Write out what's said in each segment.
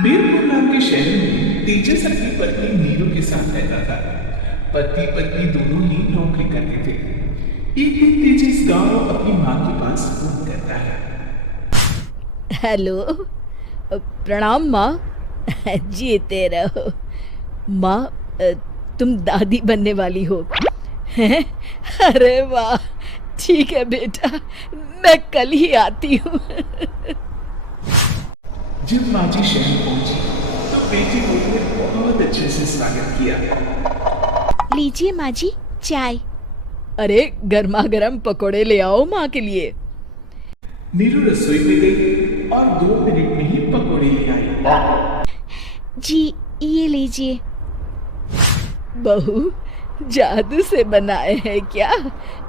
मीरपुर नाम के शहर में तेजस अपनी पत्नी नीरू के साथ रहता था। पति पत्नी दोनों ही नौकरी करते थे। एक दिन तेजस गांव अपनी माँ के पास फोन करता है। हेलो, प्रणाम माँ। जीते रहो माँ। तुम दादी बनने वाली हो हैं? अरे वाह, ठीक है बेटा, मैं कल ही आती हूँ। जब माँ जी शहर पहुंची तो बेटी ने बहुत अच्छे से स्वागत किया। लीजिए माँ जी, चाय। अरे गर्मा गर्म पकोड़े ले आओ माँ के लिए। नीरू रसोई में गई और 2 मिनट में ही पकोड़े ले आई। जी ये लीजिए। बहू जादू से बनाए हैं क्या?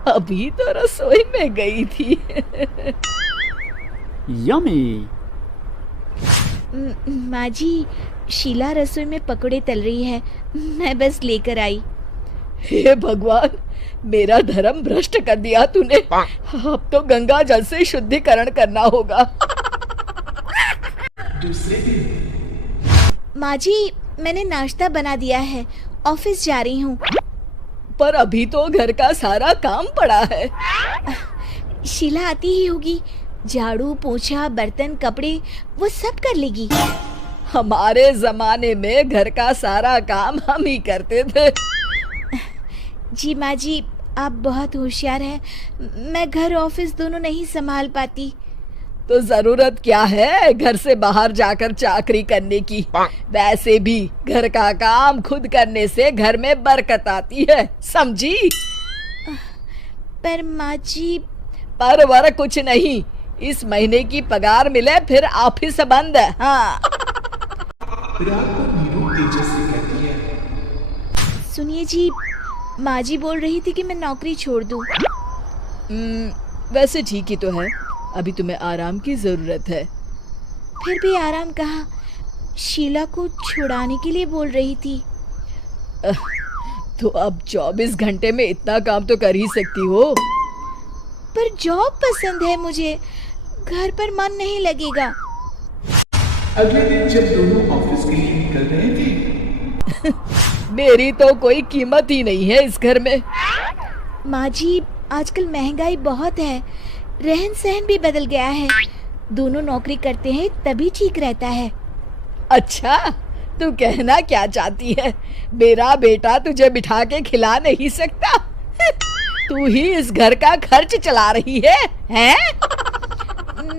अभी तो रसोई में गई थी। यमी। माँ जी, शीला रसोई में पकोड़े तल रही है, मैं बस लेकर आई। हे भगवान, मेरा धर्म भ्रष्ट कर दिया तूने। अब तो गंगा जल से शुद्धिकरण करना होगा। दूसरे दिन माँ जी, मैंने नाश्ता बना दिया है, ऑफिस जा रही हूँ। पर अभी तो घर का सारा काम पड़ा है। शीला आती ही होगी, झाड़ू पोछा बर्तन कपड़े वो सब कर लेगी। हमारे जमाने में घर का सारा काम हम ही करते थे। जी माँ जी, आप बहुत होशियार हैं, मैं घर ऑफिस दोनों नहीं संभाल पाती। तो जरूरत क्या है घर से बाहर जाकर चाकरी करने की? वैसे भी घर का काम खुद करने से घर में बरकत आती है, समझी? पर माँ जी। पर वर कुछ नहीं, इस महीने की पगार मिले फिर ऑफिस बंद है। हाँ। रात को नीरू तेजस से कहती है, सुनिए जी, माँ जी बोल रही थी कि मैं नौकरी छोड़ दूँ। वैसे ठीक ही तो है, अभी तुम्हें आराम की जरूरत है। फिर भी आराम कहाँ, शीला को छुड़ाने के लिए बोल रही थी। तो अब 24 घंटे में इतना काम तो कर ही सकती हो। पर जॉब पसंद है मुझे, घर पर मन नहीं लगेगा। अगले दिन जब दोनों ऑफिस के लिए निकल रहे थे, मेरी तो कोई कीमत ही नहीं है इस घर में। माँ जी, आजकल महंगाई बहुत है, रहन सहन भी बदल गया है। दोनों नौकरी करते हैं तभी ठीक रहता है। अच्छा, तू कहना क्या चाहती है? मेरा बेटा तुझे बिठा के खिला नहीं सकता? तू ही इस घर का खर्च चला रही है, हैं?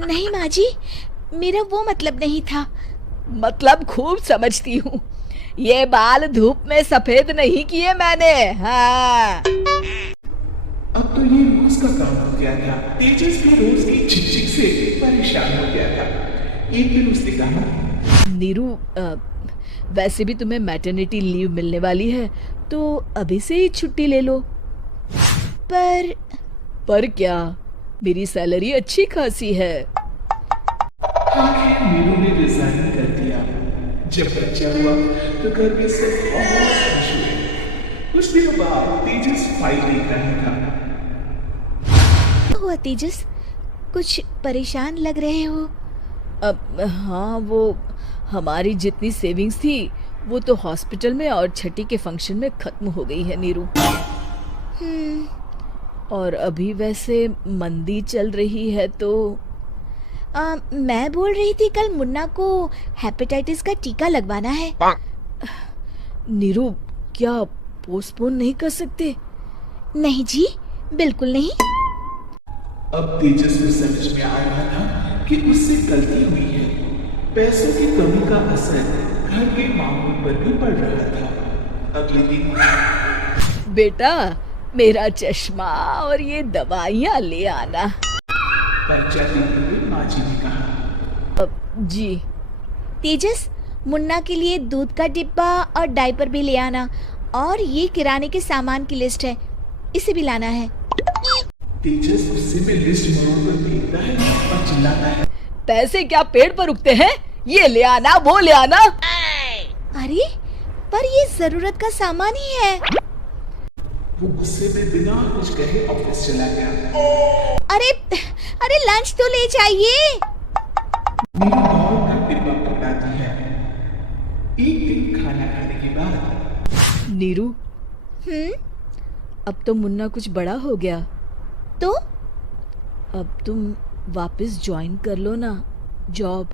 नहीं माँ जी, मेरा वो मतलब नहीं था। मतलब खूब समझती हूँ, ये बाल धूप में सफेद नहीं किए मैंने। हाँ। अब तो ये रोज का काम हो गया था। तेजस भी रोज की चिकचिक से परेशान हो गया था। एक दिन उसने कहा, नीरू, वैसे भी तुम्हें मैटरनिटी लीव मिलने वाली है, तो अभी से ही छुट्टी ले लो। पर क्या, मेरी सैलरी अच्छी खासी है। आखिर नीरू ने रिजाइन कर दिया। जब बच्चा हुआ तो घर में सब बहुत खुश हुए। कुछ दिनों बाद तेजस फाइल देख रहा था। क्या हुआ तेजस, कुछ परेशान लग रहे हो? अब हाँ, वो हमारी जितनी सेविंग्स थी वो तो हॉस्पिटल में और छठी के फंक्शन में खत्म हो गई है नीरू। और अभी वैसे मंदी चल रही है तो मैं बोल रही थी कल मुन्ना को हेपेटाइटिस का टीका लगवाना है। नीरू, क्या पोस्टपोन नहीं कर सकते? नहीं जी, बिल्कुल नहीं। अब तेजस को समझ में आ रहा था कि उससे गलती हुई है। पैसों की कमी का असर घर के मामलों पर भी पड़ रहा था। अगले दिन, बेटा, मेरा चश्मा और ये दवाइयाँ ले आना। पर्चा देते हुए माँ जी ने कहा, जी। तेजस, मुन्ना के लिए दूध का डिब्बा और डायपर भी ले आना, और ये किराने के सामान की लिस्ट है, इसे भी लाना है। तेजस गुस्से में लिस्ट मोड़कर देखता है और चिल्लाता है, पैसे क्या पेड़ पर उगते हैं? ये ले आना, वो ले आना। अरे, पर ये जरूरत का सामान ही है। वो गुस्से में बिना कुछ कहे ऑफिस चला गया। अरे अरे, लंच तो ले जाइए। नीरू दौड़ कर डिब्बा पकड़ाती है। एक दिन खाना खाने के बाद नीरू, हम्म, अब तो मुन्ना कुछ बड़ा हो गया। तो अब तुम वापस ज्वाइन कर लो ना जॉब।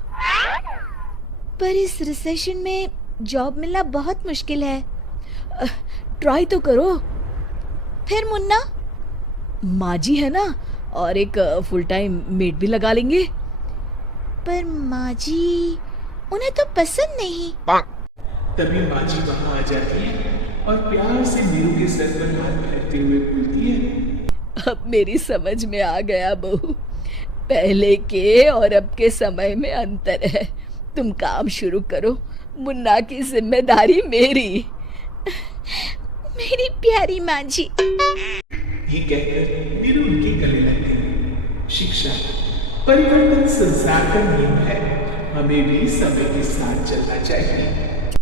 पर इस रिसेशन में जॉब मिलना बहुत मुश्किल है। ट्राई तो करो। फिर मुन्ना? माँ जी है ना, और एक फुल टाइम मेड भी लगा लेंगे। पर माँ जी, उन्हें तो पसंद नहीं। तभी माँ जी वहां आ जाती है और प्यार से नीरू के सर पर हाथ फेरते हुए बोलती है, अब मेरी समझ में आ गया बहू, पहले के और अब के समय में अंतर है। तुम काम शुरू करो, मुन्ना की जिम्मेदारी मेरी। मेरी प्यारी माँ जी। ये कहकर नीरू उनके गले लग गई। शिक्षा, परिवर्तन संसार का नियम है, हमें भी समय के साथ चलना